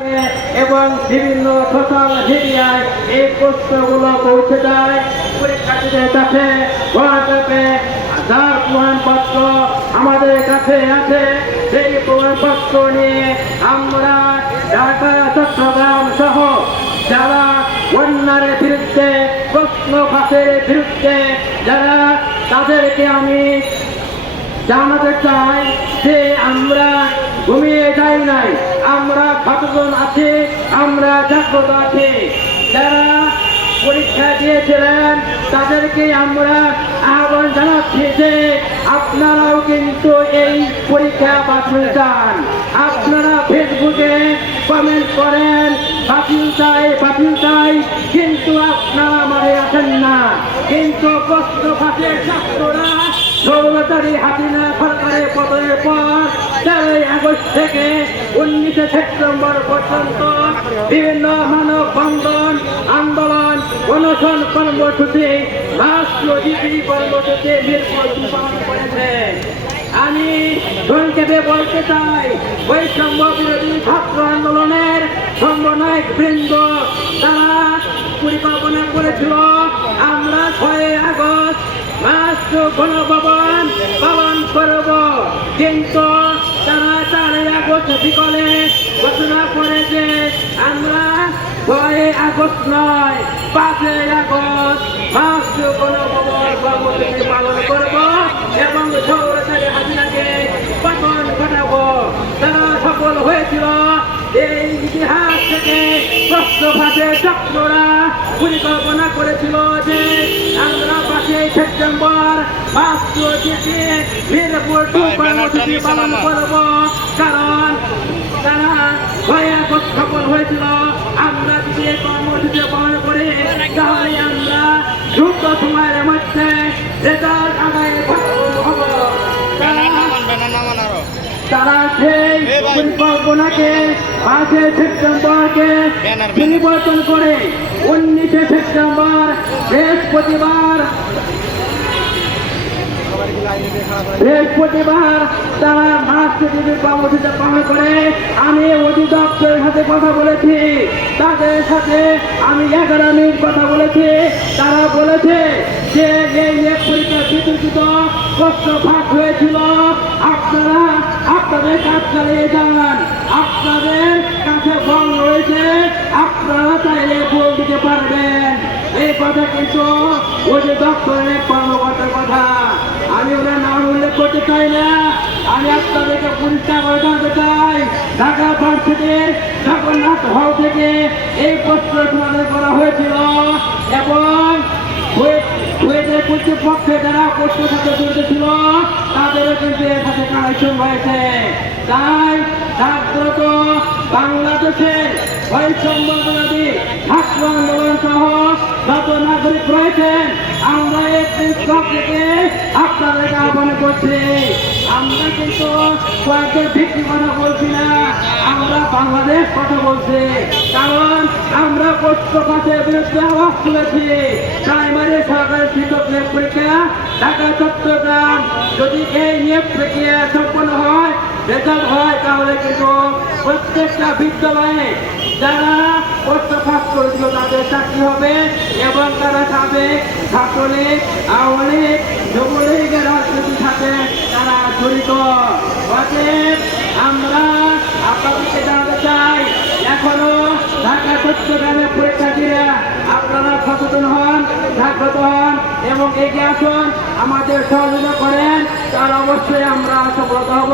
এবং বিভিন্ন সোশ্যাল মিডিয়ায় এই প্রশ্নগুলো পৌঁছে যায় পরীক্ষার্থীদের কাছে। হোয়াটসঅ্যাপে যার প্রমাণপত্র আমাদের কাছে আছে, সেই প্রমাণপত্র নিয়ে আমরা ঢাকা, চট্টগ্রাম সহ যারা অন্যায়ের বিরুদ্ধে, প্রশ্ন ফাঁসের বিরুদ্ধে যারা, তাদেরকে আমি জানাতে চাই যে আমরা ঘুমিয়ে যাই নাই, আমরা সচেতন আছি, আমরা জাগ্রত আছি। যারা পরীক্ষা দিয়েছিলেন তাদেরকে আমরা আহ্বান জানাচ্ছি যে আপনারাও কিন্তু এই পরীক্ষা বাতিল চান। আপনারা ফেসবুকে কমেন্ট করেন বাতিল চাই বাতিল চাই, কিন্তু আপনারা আমাদের আছেন না। কিন্তু প্রশ্ন ফাঁসের ছাত্ররা স্বৈরাচারী হাসিনা সরকারের পতনের পর 4ই আগস্ট থেকে 19 সেপ্টেম্বর পর্যন্ত বিভিন্ন মানববন্ধন, আন্দোলন, অনশন কর্মসূচি, রাষ্ট্রীয় কর্মসূচি নির্বাচন পালন করেছে। আমি সংক্ষেপে বলতে চাই, বৈষম্য বিরোধী ছাত্র আন্দোলনের সমন্বয়ক বৃন্দ তারা পরিকল্পনা করেছিল আমরা 6ই আগস্ট রাষ্ট্র গণভবন পালন করব, কিন্তু তারা 4ই আগস্ট বিকালে ঘোষণা করে যে আমরা 6ই আগস্ট নয় 5ই আগস্ট রাষ্ট্র গণভবন কর্মসূচি পালন করব এবং স্বৈরাচারী হাসিনাকে পতন ঘটাবো। তারা সফল হয়েছিল। এই ইতিহাস থেকে প্রশ্ন ফাঁসের ছাত্ররা পরিকল্পনা করেছিল যে আমরা 5ই সেপ্টেম্বর রাষ্ট্রীয় মিরপুর কর্মসূচি পালন করব, কারণ তারা 6ই আগস্ট সফল হয়েছিল। আমরা যদি এই কর্মসূচি পালন করি তাহলে আমরা দ্রুত সময়ের মধ্যে রেজাল্ট আদায় হব। তারা সেই পরিকল্পনাকে 5ই সেপ্টেম্বরকে পরিবর্তন করে 19 সেপ্টেম্বর বৃহস্পতিবার তারা রাষ্ট্রীয় কর্মসূচি পালন করে। আমি অধিদপ্তরের সাথে কথা বলেছি, তাদের সাথে আমি 11 মিনিট কথা বলেছি। তারা বলেছে যে এই পরীক্ষা বিতর্কিত প্রশ্ন ফাঁস হয়েছিল, আপনারা আপনাদের কাজ চালিয়ে যান, আপনাদের কাছে ফর্ম রয়েছে, আপনারা চাইলে ভুল দিতে পারবেন। এই কথা কিন্তু অধিদপ্তরের কর্মকর্তার কথা। আমি ওনার নাম উল্লেখ করতে চাই না। আমি আপনাদেরকে পরিষ্কার করে জানতে চাই, ঢাকা ভার্সিটির জগন্নাথ হল থেকে এই প্রশ্ন সমাধান করা হয়েছিল এবং কর্তৃপক্ষে যারা প্রশ্নের সাথে জড়িত ছিল তাদেরও কিন্তু এর সাথে কানেকশন হয়েছে। তাই জাগ্রত বাংলাদেশের বৈষম্য বিরোধী ছাত্র আন্দোলন সহ যত নাগরিক রয়েছেন আমরা এই প্রেসক্লাব থেকে আপনাদেরকে আহ্বান করছি। আমরা কিন্তু কয়েকজন ভিত্তি কথা বলছি না, আমরা বাংলাদেশ কথা বলছি। কারণ আমরা প্রশ্ন ফাঁসের বিরুদ্ধে আওয়াজ তুলেছি। প্রাইমারি সরকারি শিক্ষক নিয়োগ পরীক্ষা ঢাকা, চট্টগ্রাম যদি এই নিয়োগ প্রক্রিয়া সম্পন্ন হয়, রেজাল্ট হয়, তাহলে কিন্তু প্রত্যেকটা বিদ্যালয়ে যারা প্রশ্ন ফাঁস করেছিল তাদের চাকরি হবে এবং তারা সাবেক ছাত্রলীগ, আওয়ামী লীগ, যুবলীগের রাজনীতির সাথে তারা জড়িত। অতএব আমরা আপনাদেরকে জানাতে চাই, এখনো ঢাকা, চট্টগ্রামের পরীক্ষার্থীরা আপনারা সচেতন হন, জাগ্রত হন এবং এগিয়ে আসুন, আমাদের সহযোগিতা করেন, তার অবশ্যই আমরা সফলতা হব।